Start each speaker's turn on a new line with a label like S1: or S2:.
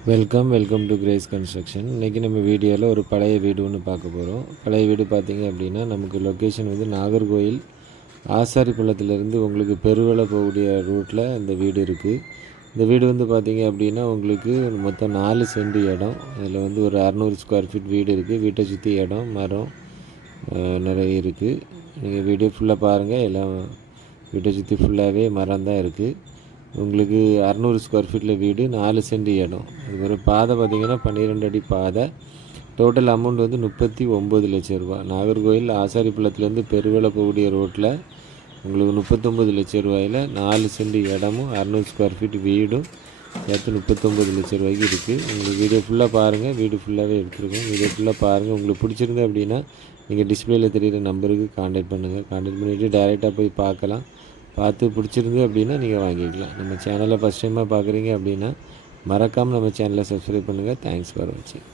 S1: Welcome welcome to Grace Construction இன்றைக்கி நம்ம வீடியோவில் ஒரு பழைய வீடு ஒன்று பார்க்க போகிறோம் பழைய வீடு பார்த்தீங்க அப்படின்னா நமக்கு லொக்கேஷன் வந்து நாகர்கோயில் ஆசாரிப்பள்ளத்துலேருந்து உங்களுக்கு பெருவலை போகக்கூடிய ரூட்டில் இந்த வீடு இருக்குது இந்த வீடு வந்து பார்த்தீங்க அப்படின்னா உங்களுக்கு மொத்தம் நாலு சென்ட் இடம். அதில் வந்து ஒரு அறநூறு ஸ்கொயர் ஃபீட் வீடு இருக்குது வீட்டை சுற்றி இடம் மரம் நிறைய இருக்குது நீங்கள் வீடியோ ஃபுல்லாக பாருங்கள் எல்லாம் வீட்டை சுற்றி ஃபுல்லாகவே மரம் தான் இருக்குது உங்களுக்கு அறநூறு ஸ்கொயர் ஃபீட்டில் வீடு நாலு சென்ட் இடம். அது ஒரு பாதை பார்த்தீங்கன்னா பன்னிரெண்டு அடி பாதை. டோட்டல் அமௌண்ட் வந்து முப்பத்தி ஒம்பது லட்சம் ரூபா நாகர்கோயில் ஆசாரிப்பள்ளத்துலேருந்து பெருவேளை போகக்கூடிய ரோட்டில் உங்களுக்கு முப்பத்தொம்பது லட்சம் ரூபாயில் நாலு சென்ட் இடமும் அறநூறு ஸ்கொயர் ஃபீட் வீடும் சேர்த்து முப்பத்தொம்பது லட்சம் ரூபாய்க்கு இருக்குது உங்களுக்கு வீடியோ ஃபுல்லாக பாருங்கள் வீடு ஃபுல்லாகவே எடுத்துருக்கோம். வீடியோ ஃபுல்லாக பாருங்கள் உங்களுக்கு பிடிச்சிருந்து அப்படின்னா நீங்கள் டிஸ்பிளேயில் தெரியிற நம்பருக்கு காண்டாக்ட் பண்ணுங்கள் காண்டாக்ட் பண்ணிவிட்டு டேரெக்டாக போய் பார்க்கலாம். பார்த்து பிடிச்சிருந்து அப்படின்னா நீங்கள் வாங்கிக்கலாம். நம்ம சேனலை ஃபஸ்ட் டைமாக பார்க்குறீங்க அப்படின்னா மறக்காமல் நம்ம சேனலை சப்ஸ்கிரைப் பண்ணுங்கள் தேங்க்ஸ் ஃபார் வாட்சிங்